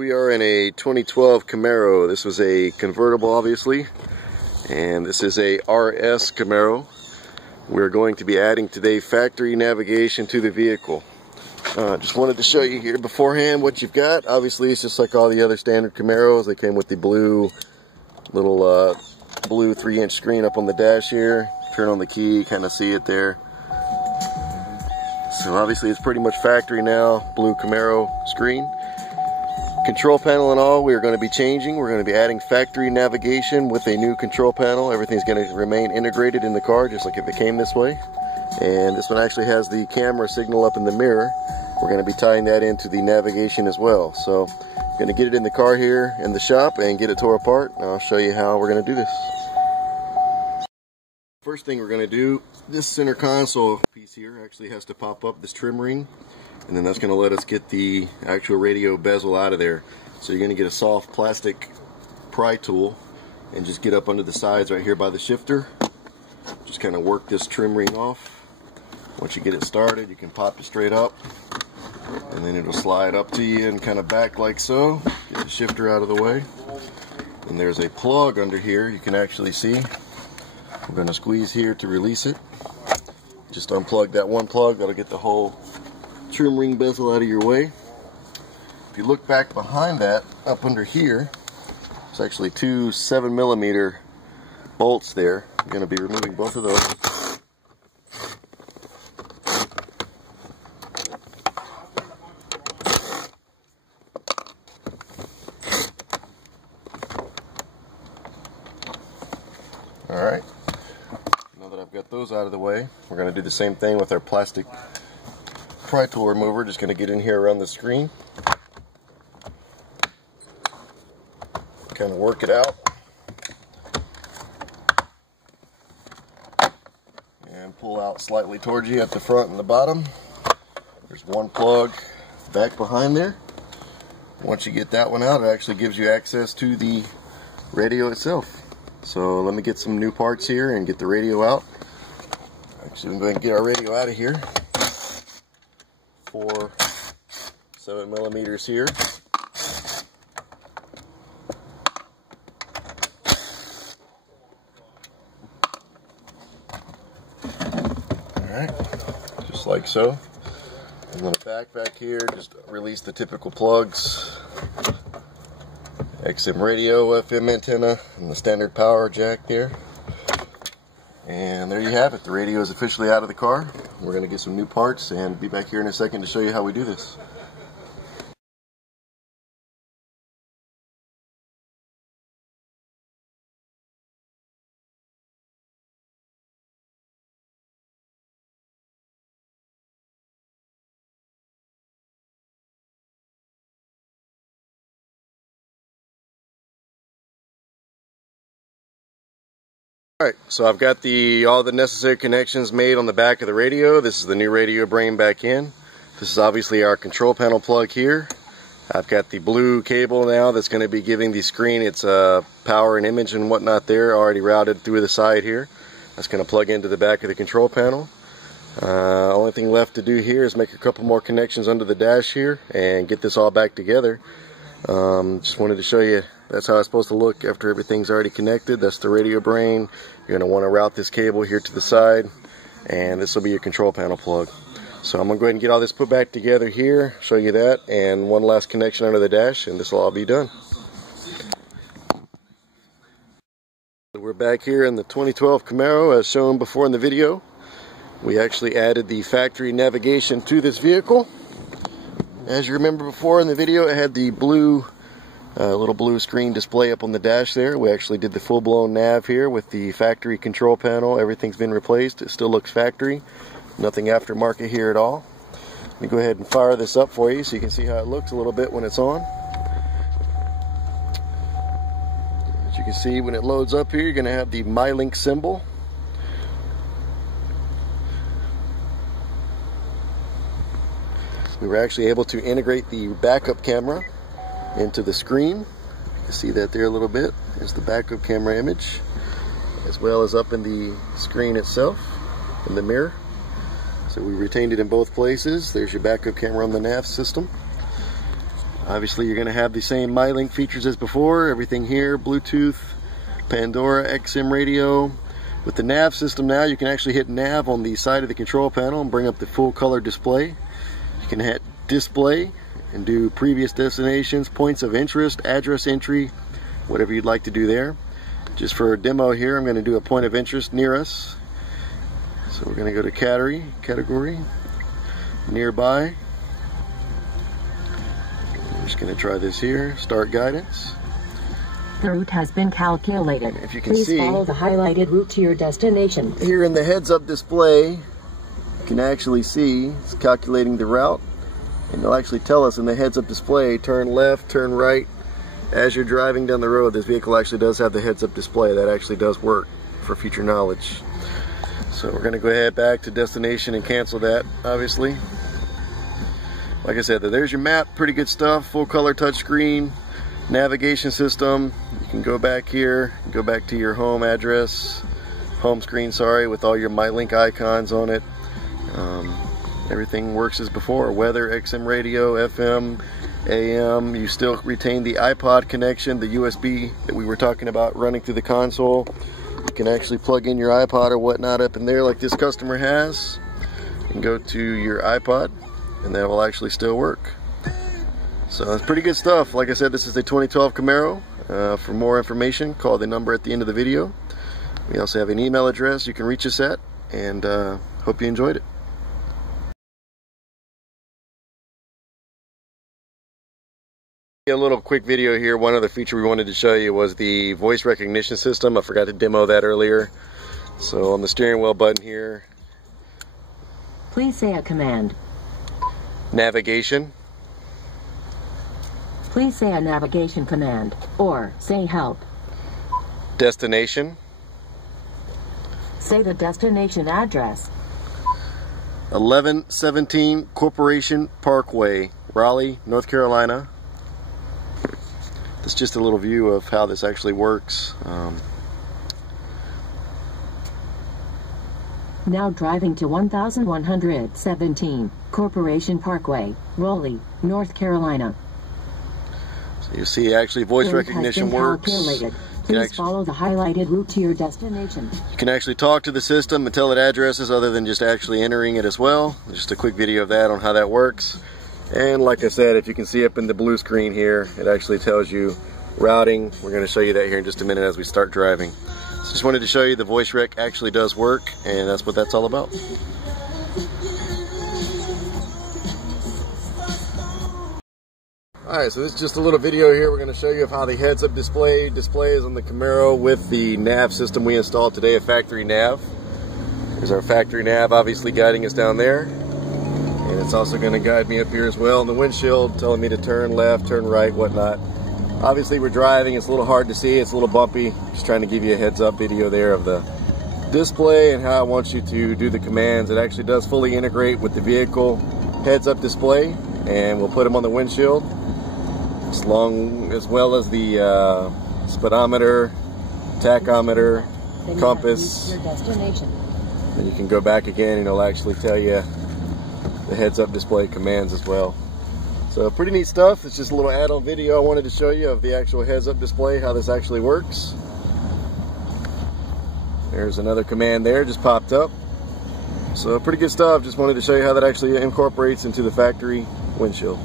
We are in a 2012 Camaro. This was a convertible, obviously, and this is a RS Camaro. We're going to be adding today factory navigation to the vehicle. Just wanted to show you here beforehand what you've got. Obviously, it's just like all the other standard Camaros. They came with the blue little blue 3-inch screen up on the dash here. Turn on the key, kind of see it there. So obviously, it's pretty much factory now. Blue Camaro screen. Control panel and all, we are going to be changing. We're going to be adding factory navigation with a new control panel. Everything's going to remain integrated in the car, just like if it came this way. And this one actually has the camera signal up in the mirror. We're going to be tying that into the navigation as well. So, I'm going to get it in the car here in the shop and get it tore apart. And I'll show you how we're going to do this. First thing we're going to do, this center console piece here actually has to pop up, this trim ring. And then that's going to let us get the actual radio bezel out of there. So you're going to get a soft plastic pry tool and just get up under the sides right here by the shifter. Just kind of work this trim ring off. Once you get it started, you can pop it straight up. And then it'll slide up to you and kind of back like so. Get the shifter out of the way. And there's a plug under here you can actually see. I'm going to squeeze here to release it. Just unplug that one plug. That'll get the whole trim ring bezel out of your way. If you look back behind that, up under here, there's actually two 7mm bolts there. I'm going to be removing both of those. Alright, now that I've got those out of the way, we're going to do the same thing with our plastic pry tool remover. Just going to get in here around the screen, kind of work it out, and pull out slightly towards you at the front and the bottom. There's one plug back behind there. Once you get that one out, it actually gives you access to the radio itself. So let me get some new parts here and get the radio out. Actually, I'm going to get our radio out of here. 4 7mm here. Alright, just like so. And then back here, just release the typical plugs. XM radio, FM antenna, and the standard power jack there. And there you have it. The radio is officially out of the car. We're going to get some new parts and be back here in a second to show you how we do this. Alright, so I've got all the necessary connections made on the back of the radio. This is the new radio brain back in. This is obviously our control panel plug here. I've got the blue cable now that's going to be giving the screen its power and image and whatnot there, already routed through the side here. That's going to plug into the back of the control panel. Only thing left to do here is make a couple more connections under the dash here and get this all back together. Just wanted to show you that's how it's supposed to look after everything's already connected. That's the radio brain. You're going to want to route this cable here to the side, and this will be your control panel plug. So I'm going to go ahead and get all this put back together here, show you that, and one last connection under the dash, and this will all be done. We're back here in the 2012 Camaro as shown before in the video. We actually added the factory navigation to this vehicle. As you remember before in the video, it had the blue little blue screen display up on the dash there. We actually did the full-blown nav here with the factory control panel. Everything's been replaced. It still looks factory. Nothing aftermarket here at all. Let me go ahead and fire this up for you so you can see how it looks a little bit when it's on. As you can see, when it loads up here, you're going to have the MyLink symbol. We were actually able to integrate the backup camera into the screen. You can see that there a little bit. There's the backup camera image, as well as up in the screen itself, in the mirror. So we retained it in both places. There's your backup camera on the nav system. Obviously you're going to have the same MyLink features as before. Everything here, Bluetooth, Pandora, XM radio. With the nav system now, you can actually hit nav on the side of the control panel and bring up the full color display. You can hit display and do previous destinations, points of interest, address entry, whatever you'd like to do there. Just for a demo here, I'm going to do a point of interest near us. So we're going to go to category, nearby. I'm just going to try this here, start guidance. The route has been calculated. If you can Please see, follow the highlighted route to your destination. Here in the heads-up display, you can actually see it's calculating the route, and it'll actually tell us in the heads-up display, turn left, turn right. As you're driving down the road, this vehicle actually does have the heads-up display. That actually does work for future knowledge. So we're going to go ahead back to destination and cancel that, obviously. Like I said, there's your map, pretty good stuff, full color touchscreen, navigation system. You can go back here, go back to your home address, home screen, sorry, with all your MyLink icons on it. Everything works as before, weather, XM radio, FM, AM. You still retain the iPod connection, the USB that we were talking about running through the console. You can actually plug in your iPod or whatnot up in there like this customer has. You can go to your iPod and that will actually still work. So that's pretty good stuff. Like I said, this is a 2012 Camaro. For more information, call the number at the end of the video. We also have an email address you can reach us at, and hope you enjoyed it. A little quick video here. One other feature we wanted to show you was the voice recognition system. I forgot to demo that earlier. So on the steering wheel button here, Please say a command. Navigation. Please say a navigation command, or say help. Destination. Say the destination address. 1117 Corporation Parkway, Raleigh, North Carolina. That's just a little view of how this actually works. Now driving to 1117 Corporation Parkway, Raleigh, North Carolina. So you see actually voice recognition works. Please follow the highlighted route to your destination. You can actually talk to the system and tell it addresses other than just actually entering it as well. Just a quick video of that on how that works. And like I said, if you can see up in the blue screen here, it actually tells you routing. We're going to show you that here in just a minute as we start driving. So just wanted to show you the voice rec actually does work, and that's what that's all about. Alright, so this is just a little video here. We're going to show you of how the heads-up display displays on the Camaro with the nav system we installed today, a factory nav. There's our factory nav obviously guiding us down there. And it's also going to guide me up here as well in the windshield, telling me to turn left, turn right, whatnot. Obviously we're driving, it's a little hard to see, it's a little bumpy. Just trying to give you a heads-up video there of the display and how I want you to do the commands. It actually does fully integrate with the vehicle heads-up display, and we'll put them on the windshield, as well as the speedometer, tachometer, compass. And you can go back again and it'll actually tell you the heads-up display commands as well. So pretty neat stuff. It's just a little add-on video I wanted to show you of the actual heads-up display, how this actually works. There's another command there, just popped up. So pretty good stuff. Just wanted to show you how that actually incorporates into the factory windshield.